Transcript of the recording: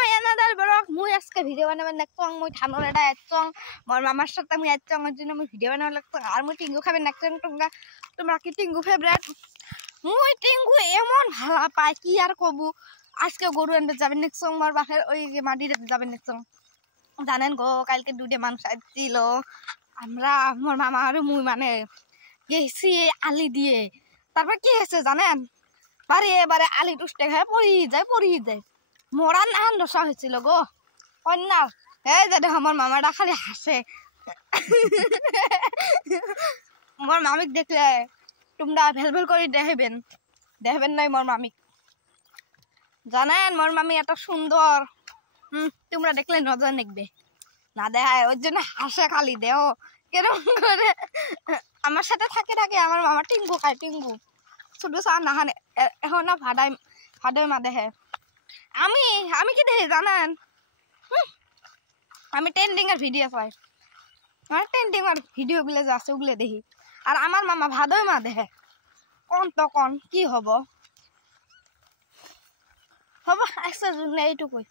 মই এনাদার বরক মুই আজকে ভিডিও বানাবার নাকচং মুই ধানৰ এটা আইচং মোর মামার সাথে মুই আইচং ওর জন্য মুই ভিডিও বানাবার লাগচং আর মুই টিঙ্গু খাবে নাকচং তোমরা কি টিঙ্গু ফেভারিট মুই টিঙ্গু এমন ভালো পাই কি আর কবু আজকে গরু আনতে যাবেন নাকচং মোর বাপের ওই যে মাটিতে যাবেন নাকচং জানেন গো কালকে দুটে মানুষ আসছিল আমরা মোর মামা আর মুই মানে গেছি আলি দিয়ে তারপর কি হয়েছে জানেন বারে বারে আলি টুসটে খায় পড়ি যায় মরার নাহান দশা হয়েছিল গো কন্যা এই যে দেখো আমার মামাটা খালি হাসে মোর মামিক দেখলে তোমরা ভেলভেল করে দেখবেন নাই মোর মামিক জানেন মোর মামি এত সুন্দর তোমরা দেখলে নজর দেখবে না দেখায় ওর জন্য হাসে খালি দেও কেরম করে আমার সাথে থাকে আমার মামা টিঙ্গু খায় টিঙ্গু শুধু চা নাহানে এখন না ভাদাই মা দেখে আমি কি দেখি জানেন আমি ট্রেন্ডিং এর ভিডিও পাই আমার ট্রেন্ডিং এর ভিডিওগুলো যে আছে ওগুলো দেখি আর আমার মামা ভাদই মা দেখে কোন কি হব আচ্ছা এইটুকুই।